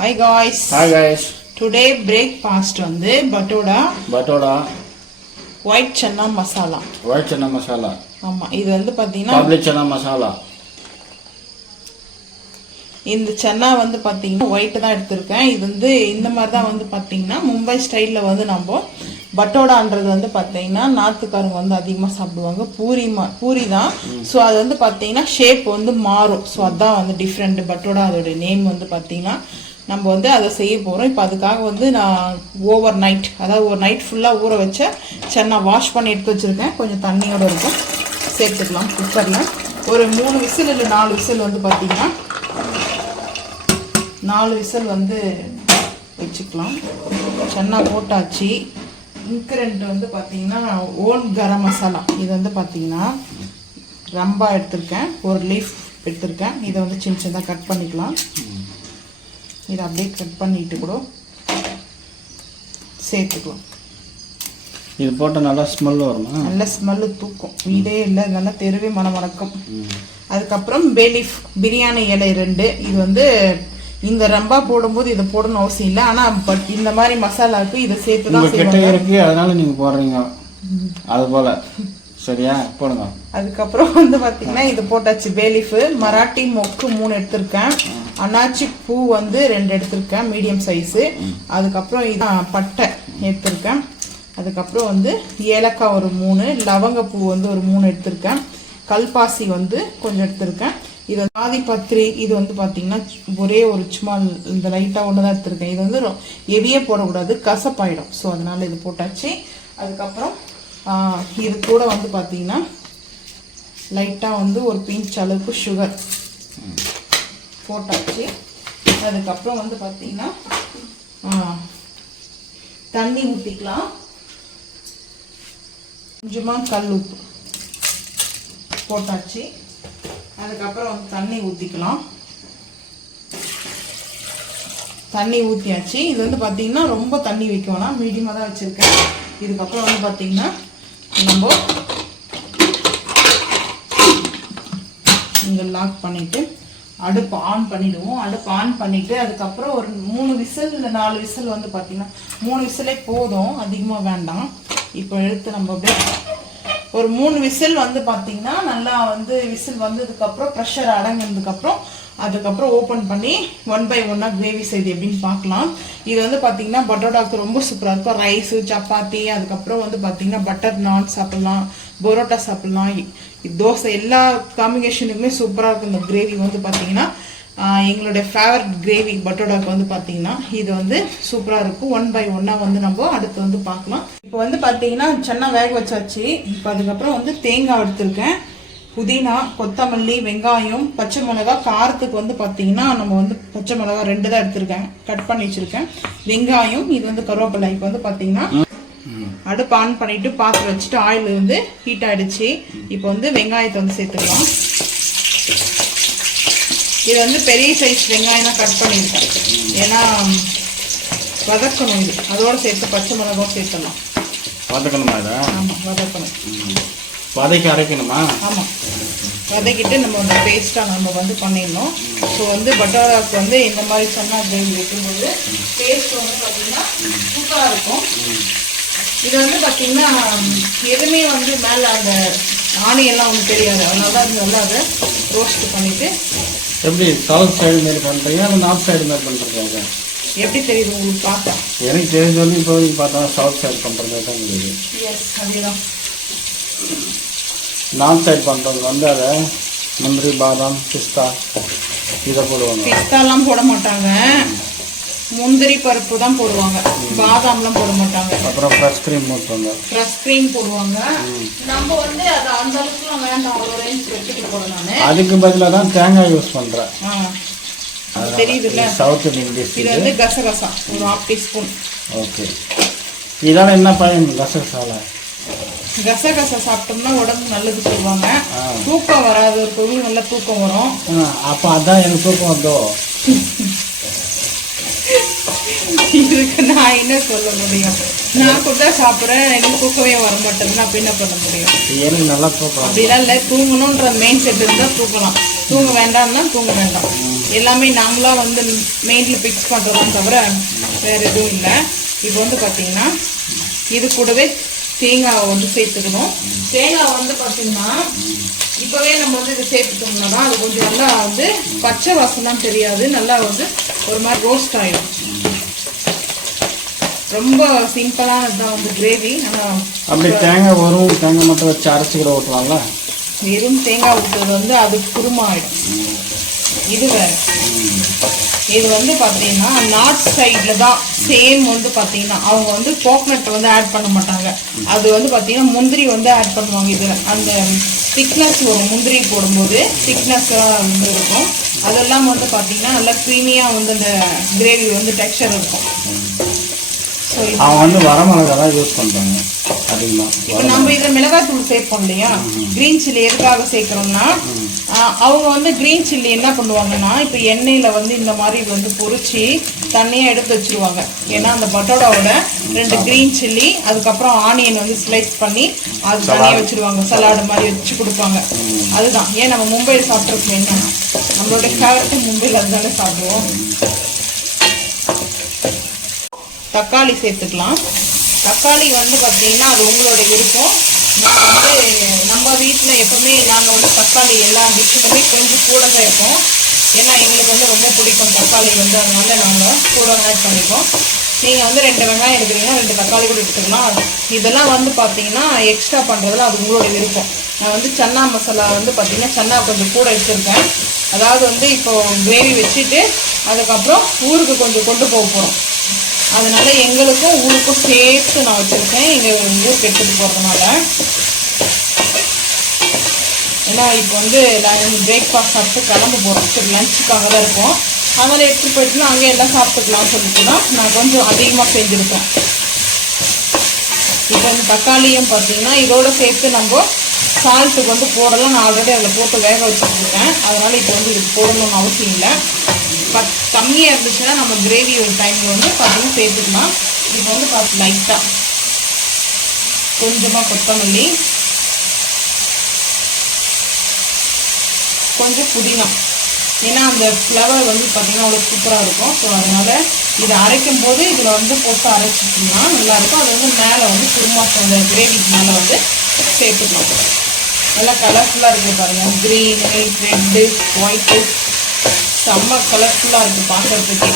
Hi guys. Hi guys. Today breakfast வந்து பட்டோடா white chana masala. White chana masala. ஆமா இது வந்து பாத்தீங்கன்னா Public chana masala. இந்த சன்னா வந்து பாத்தீங்கன்னா ஒயிட் தான் எடுத்திருக்கேன். இது வந்து இந்த மாதிரி தான் வந்து பாத்தீங்கன்னா மும்பை ஸ்டைல்ல வந்து நம்ம பட்டோடான்றது வந்து பாத்தீங்கன்னா நார்த்துக்காரங்க வந்து அதிகமா சாப்பிடுவாங்க. பூரி தான். ஸோ அது வந்து பாத்தீங்கன்னா ஷேப் வந்து மாறும். ஸோ அதான் வந்து டிஃப்ரெண்ட். பட்டோடா அதோட நேம் வந்து பாத்தீங்கன்னா நம்ம வந்து அதை செய்ய போகிறோம். இப்போ அதுக்காக வந்து நான் ஓவர் நைட், அதாவது ஒரு நைட் ஃபுல்லாக ஊற வச்ச சன்னா வாஷ் பண்ணி எடுத்து வச்சுருக்கேன். கொஞ்சம் தண்ணியோடு இருக்கும், சேர்த்துக்கலாம் குக்கரில். ஒரு 3 விசில் இல்லை 4 விசில் வந்து பார்த்திங்கன்னா 4 விசில் வந்து வச்சுக்கலாம். சன்னா போட்டாச்சு. இன்க்ரெண்ட் வந்து பார்த்திங்கன்னா ஓன் கரம் மசாலா. இது வந்து பார்த்திங்கன்னா ரம்பா எடுத்திருக்கேன், ஒரு லீஃப் எடுத்திருக்கேன். இதை வந்து சின்ன சின்னதாக கட் பண்ணிக்கலாம். இதை அப்படியே கட் பண்ணிட்டு கூட சேர்த்துக்கலாம். இது போட்டால் நல்லா ஸ்மெல் வருமா? நல்ல ஸ்மெல்லு தூக்கும். வீடே இல்லை, நல்லா தெருவே மணக்கும். அதுக்கப்புறம் பேலீஃப் பிரியாணி இலை 2. இது வந்து இந்த ரம்பா போடும்போது இதை போடணும் அவசியம் இல்லை, ஆனால் பட் இந்த மாதிரி மசாலாவுக்கு இதை சேர்த்து தான் இருக்கு, அதனால நீங்கள் போடுறீங்க. அது போல சரியா போடுங்க. அதுக்கப்புறம் வந்து பார்த்தீங்கன்னா இது போட்டாச்சு. பேலீஃபு, மராட்டி மொக்கு 3 எடுத்திருக்கேன். அன்னாச்சி பூ வந்து 2 எடுத்திருக்கேன், மீடியம் சைஸு. அதுக்கப்புறம் இது பட்டை எடுத்திருக்கேன். அதுக்கப்புறம் வந்து ஏலக்காய் ஒரு 3, லவங்கப்பூ வந்து ஒரு 3 எடுத்திருக்கேன். கல்பாசி வந்து கொஞ்சம் எடுத்திருக்கேன். இது ஆதிபத்திரி. இது வந்து பார்த்தீங்கன்னா ஒரே ஒரு சும்மா இந்த லைட்டாக ஒன்று தான் எடுத்திருக்கேன். இது வந்து ஹெவியே போடக்கூடாது, கசப்பாயிடும். ஸோ அதனால இது போட்டாச்சு. அதுக்கப்புறம் இது கூட வந்து பார்த்தீங்கன்னா லைட்டாக வந்து ஒரு பிஞ்ச் அளவுக்கு சுகர் போட்டாச்சு. அதுக்கப்புறம் வந்து பார்த்தீங்கன்னா தண்ணி ஊற்றிக்கலாம். கொஞ்சமாக கல் உப்பு போட்டாச்சு. அதுக்கப்புறம் வந்து தண்ணி ஊற்றிக்கலாம். தண்ணி ஊற்றியாச்சு. இது வந்து பார்த்தீங்கன்னா ரொம்ப தண்ணி வைக்கணும்னா மீடியமாக தான் வச்சுருக்கேன். இதுக்கப்புறம் வந்து பார்த்தீங்கன்னா நம்ம இங்கே லாக் பண்ணிவிட்டு அடுப்பு ஆன் பண்ணிவிடுவோம். அடுப்பு ஆன் பண்ணிவிட்டு அதுக்கப்புறம் ஒரு 3 விசில் இல்லை 4 விசில் வந்து பார்த்தீங்கன்னா 3 விசிலே போதும், அதிகமாக வேண்டாம். இப்போ எடுத்து நம்ம அப்படியே ஒரு 3 விசில் வந்து பார்த்தீங்கன்னா நல்லா வந்து விசில் வந்ததுக்கப்புறம் ப்ரெஷர் அடங்கினதுக்கப்புறம் அதுக்கப்புறம் ஓப்பன் பண்ணி 1 by 1 கிரேவி செய்து எப்படின்னு பார்க்கலாம். இது வந்து பார்த்தீங்கன்னா பட்டோடாவுக்கு ரொம்ப சூப்பராக இருக்கும். ரைஸு, சப்பாத்தி, அதுக்கப்புறம் வந்து பார்த்தீங்கன்னா பட்டர் நான் சாப்பிட்லாம், பரோட்டா சாப்பிட்லாம், தோசை, எல்லா காம்பினேஷனுக்குமே சூப்பராக இருக்கும். இந்த கிரேவி வந்து பார்த்தீங்கன்னா எங்களுடைய ஃபேவரட் கிரேவி பட்டோடாவுக்கு வந்து பார்த்தீங்கன்னா இது வந்து சூப்பராக இருக்கும். 1 by 1 வந்து நம்ம அடுத்து வந்து பார்க்கலாம். இப்போ வந்து பார்த்தீங்கன்னா சன்னா வேக வச்சாச்சு. இப்போ அதுக்கப்புறம் வந்து தேங்காய் எடுத்திருக்கேன், புதினா, கொத்தமல்லி, வெங்காயம், பச்சை மிளகா. காரத்துக்கு வந்து பார்த்தீங்கன்னா நம்ம வந்து பச்சை மிளகா 2 தான் எடுத்திருக்கேன், கட் பண்ணி வச்சுருக்கேன். வெங்காயம், இது வந்து கருவேப்பிலை. இப்போ வந்து பார்த்தீங்கன்னா அடுப்பு ஆன் பண்ணிவிட்டு பாத்திரம் வச்சுட்டு ஆயில் வந்து ஹீட் ஆகிடுச்சு. இப்போ வந்து வெங்காயத்தை வந்து சேர்த்துக்கலாம். இது வந்து பெரிய சைஸ் வெங்காயம் தான் கட் பண்ணியிருக்கேன், ஏன்னா வதக்கணும். இது அதோடு சேர்த்து பச்சை மிளகாவும் சேர்த்துடலாம். வதக்கணுமா? ஆமாம், வதக்கணும். வதக்கி அரைக்கணுமா? ஆமாம், வதக்கிட்டு நம்ம வந்து பேஸ்ட்டாக நம்ம வந்து பண்ணிடணும். ஸோ வந்து பட்டோடாவுக்கு வந்து இந்த மாதிரி சன்னா கிரேவி வைக்கும்போது டேஸ்ட் வந்து பார்த்திங்கன்னா சூப்பராக இருக்கும். இது வந்து பார்த்திங்கன்னா எதுவுமே வந்து மேலே அந்த ஆணியெல்லாம் ஒன்றும் தெரியாது, அதனால தான் நல்லா அதை ரோஸ்ட் பண்ணிவிட்டு. எப்படி சவுத் சைடு மாரி பண்ணுறீங்க, இல்லை நார்த் சைடு மாரி பண்ணுறீங்க? எப்படி தெரியுது உங்களுக்கு பார்த்தா? எனக்கு தெரிஞ்ச வந்து இப்போ பார்த்தா சவுத் சைடு பண்ணுறது தான் தெரியுது. எஸ், அதே தான். நார்த் சைடு பண்ணுறது வந்து அதை முந்திரி, பாதாம், பிஸ்தா இதை போடுவாங்க. பிஸ்தாலாம் போட மாட்டாங்க, முந்திரி பருப்பு தான் போடுவாங்க, பாதாம்லாம் போட மாட்டாங்க. அப்புறம் ஃப்ரெஷ் க்ரீம் போடுவாங்க. ஃப்ரெஷ் க்ரீம் போடுவாங்க. நம்ம வந்து அது அந்த அளவுக்குலாம் வேண்டாம், ஒரு ரேஞ்ச் எடுத்துட்டு போகிறேன் நான். அதுக்கு பதிலாக தான் தேங்காய் யூஸ் பண்ணுறேன். தெரியுதுல்ல, சவுத் இந்தியன் டிஷ். இது வந்து கசகசா ஒரு 1/2 டீஸ்பூன். ஓகே, இதெல்லாம் என்ன பயன் கசகசால? கசகசா சாப்பிட்டோம்னா உடம்பு நல்லது சொல்லுவாங்க. தூக்கம் வராது, ஒரு பொருள் நல்ல தூக்கம் வரும். அப்போ அதான் எனக்கு தூக்கம் வந்தோ. இதுக்கு நான் என்ன சொல்ல முடியும்? நான் கூட சாப்பிட்றேன், எனக்கு தூக்கமே வர மாட்டேங்குது, அப்போ என்ன பண்ண முடியும்? எனக்கு நல்லா தூக்கம். அப்படிலாம் இல்லை, தூங்கணுன்ற மெயின் செட் இருந்தால் தூங்கலாம், தூங்க வேண்டாம்னா தூங்க வேண்டாம். எல்லாமே நாங்களாக வந்து மெயினில் ஃபிக்ஸ் பண்ணுறோம் தவிர வேறு எதுவும் இல்லை. இப்போ வந்து பார்த்திங்கன்னா இது கூடவே தேங்காவை வந்து சேர்த்துக்கணும். தேங்காய் வந்து பார்த்திங்கன்னா இப்போவே நம்ம வந்து இதை சேர்த்துட்டோம்னா தான் அது கொஞ்சம் நல்லா வந்து பச்சை வாசம்லாம் தெரியாது, நல்லா வந்து ஒரு மாதிரி ரோஸ்ட் ஆகிடும். ரொம்ப சிம்பிளானது தான் வந்து கிரேவி. ஆனால் அப்படி தேங்காய் வரும், தேங்காய் மட்டும் வச்சு அரைச்சி கூட ஊற்றுவாங்களா? வெறும் தேங்காய் ஊற்றுறது வந்து அது குருமா ஆகிடும். இது வேறு. இது வந்து பார்த்தீங்கன்னா நார்த் சைடில் தான் சேம் வந்து பார்த்தீங்கன்னா அவங்க வந்து கோகனட் வந்து ஆட் பண்ண மாட்டாங்க. அது வந்து பார்த்தீங்கன்னா முந்திரி வந்து ஆட் பண்ணுவாங்க. இதில் அந்த திக்னஸ் வரும், முந்திரி போடும்போது திக்னஸ்ஸாக வந்து இருக்கும். அதெல்லாம் வந்து பார்த்தீங்கன்னா நல்லா க்ரீமியாக வந்து அந்த கிரேவி வந்து டெக்ஸ்சர் இருக்கும். ஸோ அவங்க வந்து வரமிளகா தான் யூஸ் பண்ணுறாங்க அதிகமாக. இப்போ நம்ம இதில் மிளகாத்தூள் சேர்ப்போம் இல்லையா, க்ரீன் சில்லி எதுக்காக சேர்க்குறோம்னா அவங்க வந்து க்ரீன் சில்லி என்ன பண்ணுவாங்கன்னா இப்போ எண்ணெயில் வந்து இந்த மாதிரி வந்து பொரிச்சு தண்ணியாக எடுத்து வச்சுருவாங்க. ஏன்னா அந்த பட்டோடாவோட 2 க்ரீன் சில்லி அதுக்கப்புறம் ஆனியன் வந்து ஸ்லைஸ் பண்ணி அது தனியாக வச்சுருவாங்க, சலாடு மாதிரி வச்சு கொடுப்பாங்க. அதுதான் ஏன் நம்ம மும்பையில் சாப்பிட்ருக்கோம். என்ன நம்மளோட ஃபேவரட்டு மும்பையில் அதுதானே சாப்பிடுவோம். தக்காளி சேர்த்துக்கலாம். தக்காளி வந்து பார்த்தீங்கன்னா அது உங்களோட விருப்பம். நான் வந்து நம்ம வீட்டில் எப்போவுமே நாங்கள் வந்து தக்காளி எல்லா டிஷ்ஷுக்குமே கொஞ்சம் கூட தான் இருக்கும். ஏன்னா எங்களுக்கு வந்து ரொம்ப பிடிக்கும் தக்காளி வந்து, அதனால நாங்கள் கூட ஆட் பண்ணிப்போம். நீங்கள் வந்து 2 வெங்காயம் எடுக்கிறீங்கன்னா 2 தக்காளி கூட எடுத்துக்கலாம். இதெல்லாம் வந்து பார்த்தீங்கன்னா எக்ஸ்ட்ரா பண்ணுறதுல அது உங்களோட விருப்பம். நான் வந்து சன்னா மசாலா வந்து பார்த்தீங்கன்னா சன்னா கொஞ்சம் கூட எடுத்துருக்கேன். அதாவது வந்து இப்போது கிரேவி வச்சுட்டு அதுக்கப்புறம் ஊருக்கு கொஞ்சம் கொண்டு போக போகிறோம். அதனால எங்களுக்கும் ஊருக்கும் சேர்த்து நான் வச்சுருக்கேன், எங்கள் ஊருக்கு எடுத்துகிட்டு போகிறதுனால. ஏன்னா இப்போ வந்து நாங்கள் பிரேக்ஃபாஸ்ட் சாப்பிட்டு கிளம்ப போகிறோம். சரி லஞ்சுக்காக தான் இருக்கோம், அதனால் எடுத்துகிட்டு போயிட்டுனா அங்கே எல்லாம் சாப்பிட்டுக்கலாம்னு சொல்லிட்டு தான் நான் கொஞ்சம் அதிகமாக செஞ்சுருக்கேன். இப்போ இந்த தக்காளியும் பார்த்தீங்கன்னா இதோடு சேர்த்து நம்ம சால்ட்டுக்கு வந்து போடலாம். நான் ஆல்ரெடி அதில் போட்டு வேக வச்சுருக்கேன். அதனால் இப்போ வந்து இதுக்கு போடணும்னு அவசியம் இல்லை. கம்மியாக இருந்துச்சுன்னா நம்ம கிரேவி ஒரு டைமில் வந்து பார்த்தீங்கன்னா சேர்த்துக்கலாம். இப்போ வந்து பார்த்து லைட்டாக கொஞ்சமாக கொத்தமல்லி, கொஞ்சம் புதினா. ஏன்னா அந்த ஃப்ளவர் வந்து பார்த்திங்கன்னா அவ்வளோ சூப்பராக இருக்கும். ஸோ அதனால் இதை அரைக்கும் போது இதில் வந்து போட்டு அரைச்சிட்டோம்னா நல்லாயிருக்கும். அது வந்து மேலே வந்து குருமா அந்த கிரேவிக்கு மேலே வந்து சேர்த்துக்கலாம். நல்லா கலர்ஃபுல்லாக இருக்குது பாருங்கள், க்ரீனு, ரெட்டு, ஒயிட்டு, செம்ம கலர்ஃபுல்லாக இருக்குது பார்க்குறதுக்கே.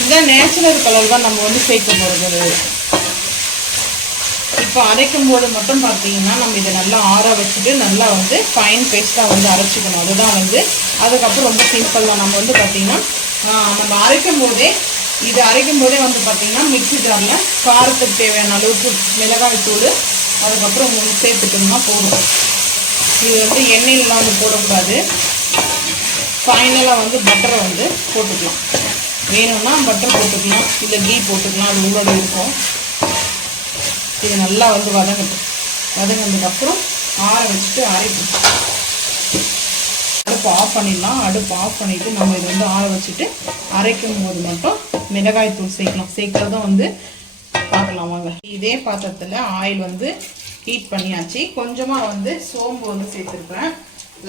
இதுதான் நேச்சுரல் கலர் தான் நம்ம வந்து சேர்க்க போகிறது. இப்போ அரைக்கும் போது மட்டும் பார்த்தீங்கன்னா நம்ம இதை நல்லா ஆற வச்சுட்டு நல்லா வந்து ஃபைன் பேஸ்ட்டாக வந்து அரைச்சிக்கணும். அதுதான் வந்து அதுக்கப்புறம் ரொம்ப சிம்பிள் தான். நம்ம வந்து பார்த்திங்கன்னா நம்ம அரைக்கும் போதே வந்து பார்த்திங்கன்னா மிக்ஸி ஜாரில் காரத்துக்கு தேவையான அளவுக்கு மிளகாய் தூள் அதுக்கப்புறம் சேர்த்துட்டோம்னா போதும். இது வந்து எண்ணெயிலாம் வந்து போடக்கூடாது. ஃபைனலாக வந்து பட்டரை வந்து போட்டுக்கலாம். வேணும்னா பட்டர் போட்டுக்கலாம், இல்லை கீ போட்டுக்கலாம், அது உங்களோட இருக்கும். இது நல்லா வந்து வதங்கினதுக்கப்புறம் ஆற வச்சுட்டு அரைக்கணும். அடுப்பு ஆஃப் பண்ணிடலாம். அடுப்பு ஆஃப் பண்ணிவிட்டு நம்ம இது வந்து ஆற வச்சுட்டு அரைக்கும் போது மட்டும் மிளகாய் தூள் சேர்க்கிறதும் வந்து பார்க்கலாம் வாங்க. இதே பாத்திரத்தில் ஆயில் வந்து ஹீட் பண்ணியாச்சு. கொஞ்சமாக வந்து சோம்பு வந்து சேர்த்துருப்பேன்.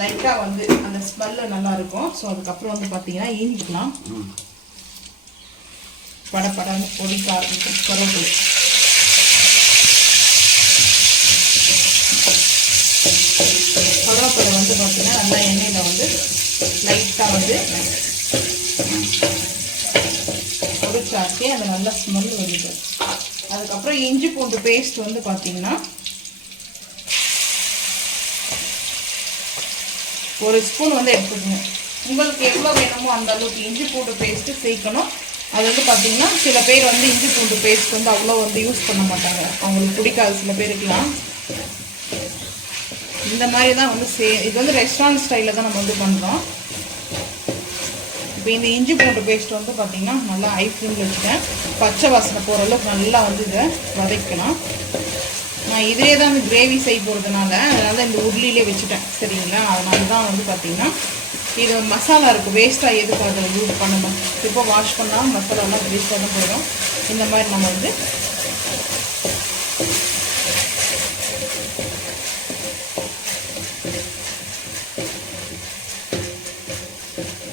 லைட்டாக வந்து அந்த ஸ்மெல்லு நல்லாயிருக்கும். ஸோ அதுக்கப்புறம் வந்து பார்த்தீங்கன்னா ஈஞ்சிக்கலாம். படப்படன்னு பொடிக்க ஆரம்பிக்கும். கருவேப்பிலை, கருவேப்பிலை வந்து பார்த்தீங்கன்னா நல்லா எண்ணெயில் வந்து லைட்டாக வந்து பொடிச்சாச்சு. அது நல்லா ஸ்மெல் வருது. அதுக்கப்புறம் இஞ்சி பூண்டு பேஸ்ட் வந்து பார்த்தீங்கன்னா 1 ஸ்பூன் வந்து எடுத்துக்கணும். உங்களுக்கு எவ்வளோ வேணுமோ அந்த அளவுக்கு இஞ்சி பூண்டு பேஸ்ட்டு சேர்க்கணும். அது வந்து பார்த்திங்கன்னா சில பேர் வந்து இஞ்சி பூண்டு பேஸ்ட் வந்து அவ்வளோ வந்து யூஸ் பண்ண மாட்டாங்க, அவங்களுக்கு பிடிக்காது சில பேருக்குலாம். இந்த மாதிரி தான் வந்து இது வந்து ரெஸ்டாரண்ட் ஸ்டைலில் தான் நம்ம வந்து பண்ணுறோம். இப்போ இந்த இஞ்சி பூண்டு பேஸ்ட் வந்து பார்த்திங்கன்னா நல்லா ஹை ஃப்ளேமில் வச்சுட்டேன். பச்சை வாசனை போகிற அளவுக்கு நல்லா வந்து இதை வதக்கலாம். நான் இதிலே தான் வந்து கிரேவி செய்ய போகிறதுனால அதனால இந்த உருளிலே வச்சுட்டேன். சரிங்களா, அதனால தான் வந்து பார்த்திங்கன்னா இது மசாலா இருக்குது, வேஸ்ட்டாக எதுக்கு அதை யூஸ் பண்ணணும். இப்போ வாஷ் பண்ணால் மசாலாலாம் வேஸ்ட்டாக தான் போயிடும். இந்த மாதிரி நம்ம வந்து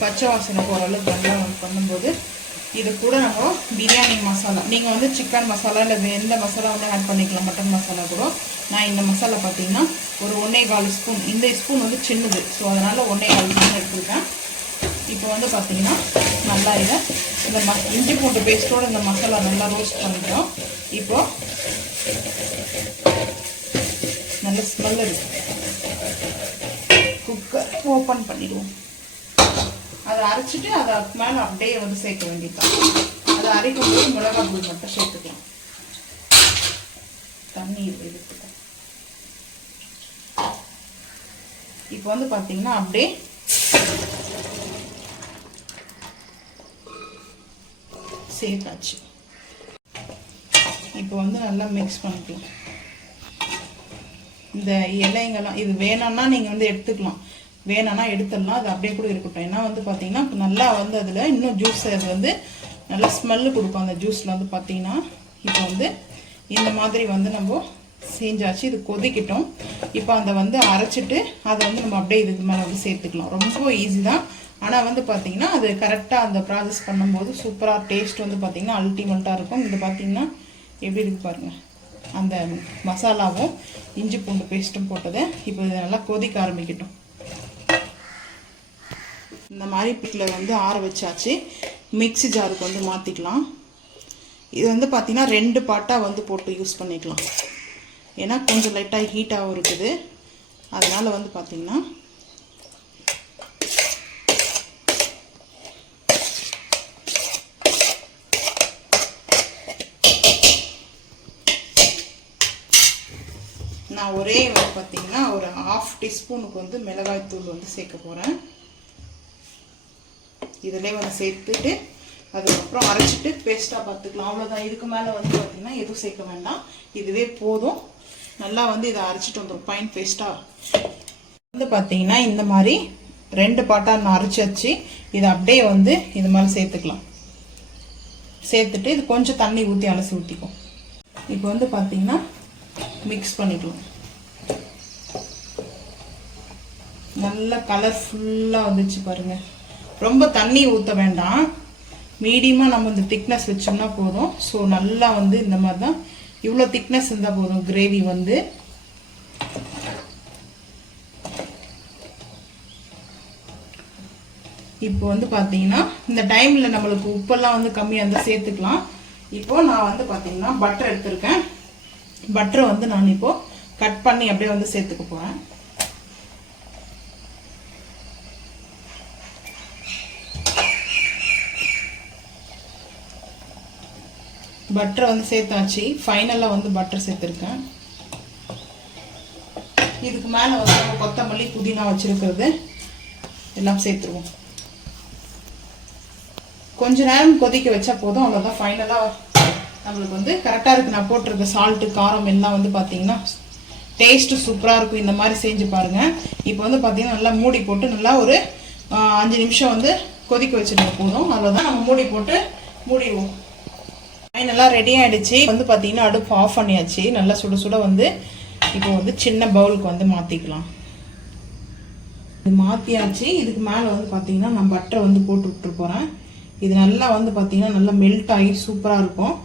பச்சை வாசனை போகிற அளவுக்கு நல்லா பண்ணும்போது இது கூட நம்ம பிரியாணி மசாலா, நீங்கள் வந்து சிக்கன் மசாலா இல்லை எந்த மசாலா வந்து ஆட் பண்ணிக்கலாம், மட்டன் மசாலா கூட. நான் இந்த மசாலா பார்த்தீங்கன்னா ஒரு 1.25 ஸ்பூன், இந்த ஸ்பூன் வந்து சின்னது, ஸோ அதனால் 1.25 ஸ்பூன் எடுத்துருக்கேன். இப்போ வந்து பார்த்தீங்கன்னா நல்லா இதை இந்த இஞ்சி பூண்டு பேஸ்ட்டோடு இந்த மசாலா நல்லா ரோஸ்ட் பண்ணிக்கிறோம். இப்போது நல்ல ஸ்மெல் இருக்கு. குக்கர் ஓப்பன் பண்ணிடுவோம். அதை அரைச்சிட்டு அதை மேலே அப்படியே வந்து சேர்க்க வேண்டியதுதான். அதை அரைக்கும் போது மிளகாய் தூள் மட்டும் சேர்த்துக்கலாம். தண்ணி எடுத்துக்கலாம். இப்போ வந்து பார்த்தீங்கன்னா அப்படியே சேர்த்தாச்சு. இப்போ வந்து நல்லா மிக்ஸ் பண்ணிக்கலாம். இந்த இலைங்கெல்லாம் இது வேணும்னா நீங்கள் வந்து எடுத்துக்கலாம், வேணும்னா எடுத்துடலாம். அது அப்படியே கூட இருக்கட்டும். ஏன்னா வந்து பார்த்தீங்கன்னா நல்லா வந்து அதில் இன்னும் ஜூஸ் அது வந்து நல்லா ஸ்மெல்லு கொடுக்கும் அந்த ஜூஸில் வந்து பார்த்தீங்கன்னா. இப்போ வந்து இந்த மாதிரி வந்து நம்ம செஞ்சாச்சு. இது கொதிக்கிட்டோம். இப்போ அதை வந்து அரைச்சிட்டு அதை வந்து நம்ம அப்படியே இதுக்கு மேலே வந்து சேர்த்துக்கலாம். ரொம்ப ஈஸி தான். ஆனால் வந்து பார்த்தீங்கன்னா அது கரெக்டாக அந்த ப்ராசஸ் பண்ணும்போது சூப்பராக டேஸ்ட் வந்து பார்த்தீங்கன்னா அல்டிமேட்டாக இருக்கும். இது பார்த்தீங்கன்னா எப்படி இருக்கு பாருங்கள், அந்த மசாலாவும் இஞ்சி பூண்டு பேஸ்ட்டும் போட்டது. இப்போ இது நல்லா கொதிக்க ஆரம்பிக்கட்டும். இந்த மாதிரி பிக்கில் வந்து ஆற வச்சாச்சு. மிக்ஸி ஜாருக்கு வந்து மாற்றிக்கலாம். இது வந்து பார்த்தீங்கன்னா 2 பாட்டாக வந்து போட்டு யூஸ் பண்ணிக்கலாம். ஏன்னா கொஞ்சம் லைட்டாக ஹீட்டாகவும் இருக்குது. அதனால் வந்து பார்த்தீங்கன்னா நான் ஒரே வந்து பார்த்தீங்கன்னா ஒரு 1/2 டீஸ்பூனுக்கு வந்து மிளகாய் தூள் வந்து சேர்க்க போகிறேன். இதிலே வந்து சேர்த்துட்டு அதுக்கப்புறம் அரைச்சிட்டு பேஸ்ட்டாக பார்த்துக்கலாம். அவ்வளோதான். இதுக்கு மேலே வந்து பார்த்தீங்கன்னா எதுவும் சேர்க்க வேண்டாம். இதுவே போதும். நல்லா வந்து இதை அரைச்சிட்டு வந்துடும் ஃபைன் பேஸ்ட்டாக. வந்து பார்த்தீங்கன்னா இந்த மாதிரி 2 பாட்டாக நான் அரைச்சாச்சு. இதை அப்படியே வந்து இது மாதிரி சேர்த்துக்கலாம். சேர்த்துட்டு இது கொஞ்சம் தண்ணி ஊற்றி அலசி ஊற்றிக்கும். இப்போ வந்து பார்த்தீங்கன்னா மிக்ஸ் பண்ணிக்கலாம். நல்ல கலர்ஃபுல்லாக வந்துச்சு பாருங்கள். ரொம்ப தண்ணி ஊற்ற வேண்டாம், மீடியமாக நம்ம இந்த திக்னஸ் வச்சோம்னா போதும். ஸோ நல்லா வந்து இந்த மாதிரி தான், இவ்வளோ திக்னஸ் இருந்தால் போதும் கிரேவி வந்து. இப்போ வந்து பார்த்தீங்கன்னா இந்த டைமில் நம்மளுக்கு உப்பெல்லாம் வந்து கம்மியாக இருந்தால் சேர்த்துக்கலாம். இப்போது நான் வந்து பார்த்தீங்கன்னா பட்டர் எடுத்திருக்கேன். பட்டரை வந்து நான் இப்போது கட் பண்ணி அப்படியே வந்து சேர்த்துக்க போகிறேன். பட்டரை வந்து சேர்த்தாச்சு. ஃபைனலாக வந்து பட்டர் சேர்த்துருக்கேன். இதுக்கு மேலே வந்து நம்ம கொத்தமல்லி புதினா வச்சுருக்கிறது எல்லாம் சேர்த்துருவோம். கொஞ்ச நேரம் கொதிக்க வச்சா போதும். அவ்வளோதான். ஃபைனலாக நம்மளுக்கு வந்து கரெக்டாக இருக்குது. நான் போட்டிருக்க சால்ட்டு காரம் எல்லாம் வந்து பார்த்தீங்கன்னா டேஸ்ட்டு சூப்பராக இருக்கும். இந்த மாதிரி செஞ்சு பாருங்கள். இப்போ வந்து பார்த்தீங்கன்னா நல்லா மூடி போட்டு நல்லா ஒரு 5 நிமிஷம் வந்து கொதிக்க வச்சுருக்க போதும். அவ்வளோதான். நம்ம மூடி போட்டு மூடிடுவோம். ஃபைனலாக ரெடி ஆகிடுச்சு. வந்து பார்த்தீங்கன்னா அடுப்பு ஆஃப் பண்ணியாச்சு. நல்லா சுட சுட வந்து இப்போ வந்து சின்ன பவுலுக்கு வந்து மாற்றிக்கலாம். இது மாற்றியாச்சு. இதுக்கு மேலே வந்து பார்த்தீங்கன்னா நான் பட்டரை வந்து போட்டு விட்டுரு போகிறேன். இது நல்லா வந்து பார்த்தீங்கன்னா நல்லா மெல்ட் ஆகி சூப்பராக இருக்கும்.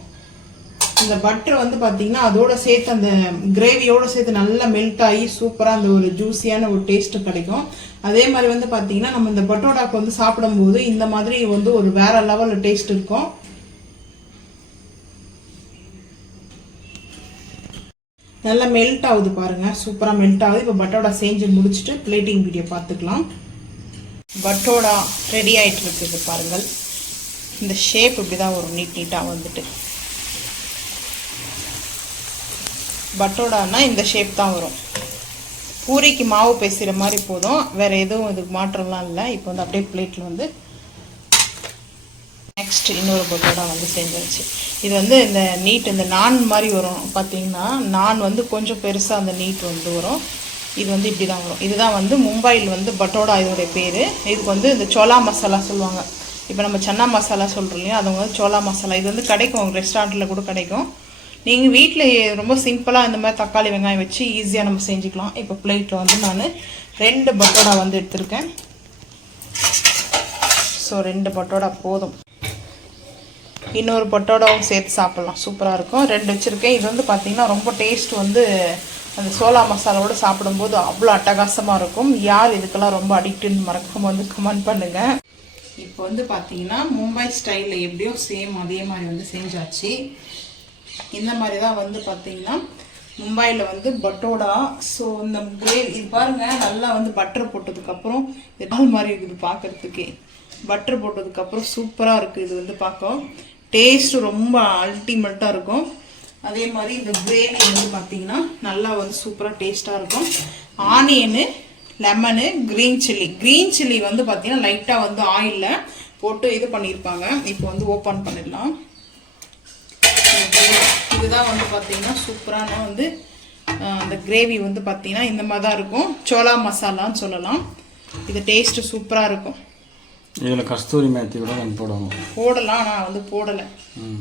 இந்த பட்டர் வந்து பார்த்தீங்கன்னா அதோட சேர்த்து அந்த கிரேவியோட சேர்த்து நல்லா மெல்ட் ஆகி சூப்பராக அந்த ஒரு ஜூஸியான ஒரு டேஸ்ட்டு கிடைக்கும். அதே மாதிரி வந்து பார்த்தீங்கன்னா நம்ம இந்த பட்டோடாக்கு வந்து சாப்பிடும்போது இந்த மாதிரி வந்து ஒரு வேற லெவலில் டேஸ்ட் இருக்கும். நல்லா மெல்ட் ஆகுது பாருங்கள், சூப்பராக மெல்ட் ஆகுது. இப்போ பட்டோடா செஞ்சு முடிச்சுட்டு பிளேட்டிங் வீடியோ பார்த்துக்கலாம். பட்டோடா ரெடி ஆகிட்டு இருக்குது பாருங்கள். இந்த ஷேப் இப்படி தான் வரும், நீட்டாக வந்துட்டு. பட்டோடானா இந்த ஷேப் தான் வரும். பூரிக்கு மாவு பேசுகிற மாதிரி போதும், வேறு எதுவும் இதுக்கு மாற்றம்லாம் இல்லை. இப்போ வந்து அப்படியே பிளேட்டில் வந்து நெக்ஸ்ட் இன்னொரு பட்டோடா வந்து செஞ்சாச்சு. இது வந்து இந்த நீட் இந்த நான் மாதிரி வரும் பார்த்தீங்கன்னா, நான் வந்து கொஞ்சம் பெருசாக அந்த நீட் வந்து வரும். இது வந்து இப்படி தான் வரும். இதுதான் வந்து மும்பையில் வந்து பட்டோடா இதோடைய பேர். இதுக்கு வந்து இந்த சோலா மசாலா சொல்லுவாங்க. இப்போ நம்ம சன்னா மசாலா சொல்கிறோம் இல்லையா, அது வந்து சோலா மசாலா. இது வந்து கிடைக்கும், ரெஸ்டாரண்ட்டில் கூட கிடைக்கும். நீங்கள் வீட்டில் ரொம்ப சிம்பிளாக இந்த மாதிரி தக்காளி வெங்காயம் வச்சு ஈஸியாக நம்ம செஞ்சுக்கலாம். இப்போ பிளேட்டில் வந்து நான் 2 பட்டோடா வந்து எடுத்திருக்கேன். ஸோ 2 பட்டோடா போதும். இன்னொரு பட்டோடாவும் சேர்த்து சாப்பிட்லாம், சூப்பராக இருக்கும். 2 வச்சுருக்கேன். இது வந்து பார்த்திங்கன்னா ரொம்ப டேஸ்ட் வந்து அந்த சோளா மசாலாவோடு சாப்பிடும்போது அவ்வளோ அட்டகாசமாக இருக்கும். யார் இதுக்கெல்லாம் ரொம்ப அடிக்ட்டுன்னு மறக்காம வந்து கமெண்ட் பண்ணுங்கள். இப்போ வந்து பார்த்திங்கன்னா மும்பை ஸ்டைலில் எப்படியோ சேம் அதே மாதிரி வந்து செஞ்சாச்சு. இந்த மாதிரி தான் வந்து பார்த்திங்கன்னா மும்பையில் வந்து பட்டோடா. ஸோ இந்த கிரேவி இது பாருங்கள், நல்லா வந்து பட்டர் போட்டதுக்கப்புறம் நாள் மாதிரி இருக்குது பார்க்குறதுக்கே. பட்டர் போட்டதுக்கப்புறம் சூப்பராக இருக்குது. இது வந்து பார்க்க டேஸ்ட்டு ரொம்ப அல்டிமேட்டாக இருக்கும். அதே மாதிரி இந்த கிரேவி வந்து பார்த்திங்கன்னா நல்லா வந்து சூப்பராக டேஸ்ட்டாக இருக்கும். ஆனியனு, லெமனு, க்ரீன் சில்லி வந்து பார்த்திங்கன்னா லைட்டாக வந்து ஆயிலில் போட்டு இது பண்ணியிருப்பாங்க. இப்போ வந்து ஓப்பன் பண்ணிடலாம். இதுதான் வந்து பார்த்திங்கன்னா சூப்பரான வந்து அந்த கிரேவி வந்து பார்த்திங்கன்னா இந்த மாதிரி தான் இருக்கும். சோளா மசாலான்னு சொல்லலாம். இது டேஸ்ட்டு சூப்பராக இருக்கும். இதில் கஸ்தூரி மேத்தி கூட போடலாம். நான் வந்து போடலை,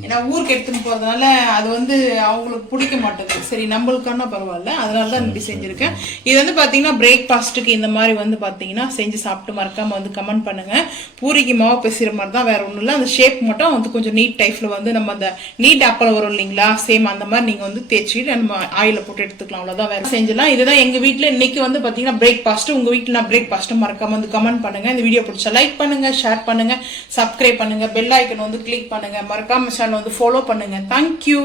ஏன்னா ஊருக்கு எடுத்துன்னு போகிறதுனால அது வந்து அவங்களுக்கு பிடிக்க மாட்டேங்குது. சரி, நம்மளுக்கான பரவாயில்ல, அதனால தான் இப்படி செஞ்சுருக்கேன். இது வந்து பார்த்தீங்கன்னா பிரேக்ஃபாஸ்ட்டுக்கு இந்த மாதிரி வந்து பார்த்தீங்கன்னா செஞ்சு சாப்பிட்டு மறக்காமல் வந்து கமெண்ட் பண்ணுங்கள். பூரிக்கு மாவு பேசுகிற மாதிரி தான், வேறு ஒன்றும் இல்லை. அந்த ஷேப் மட்டும் வந்து கொஞ்சம் நீட் டைப்பில் வந்து நம்ம அந்த நீட் அப்பளம் வரும் இல்லைங்களா, சேம் அந்த மாதிரி நீங்கள் வந்து தேய்ச்சிட்டு நம்ம ஆயிலில் போட்டு எடுத்துக்கலாம். அவ்வளோதான், வேறு செஞ்சலாம். இதுதான் எங்கள் வீட்டில் இன்றைக்கி வந்து பார்த்தீங்கன்னா பிரேக்ஃபாஸ்ட்டு. உங்கள் வீட்டில் நான் பிரேக்ஃபாஸ்ட்டு மறக்காமல் வந்து கமெண்ட் பண்ணுங்கள். இந்த வீடியோ பிடிச்சா லைக் பண்ணுங்கள், ஷேர் பண்ணுங்க, சப்ஸ்கிரைப் பண்ணுங்க, பெல் ஐக்கன் வந்து கிளிக் பண்ணுங்க, மறக்காம சேனல் வந்து ஃபாலோ பண்ணுங்க. தேங்க்யூ.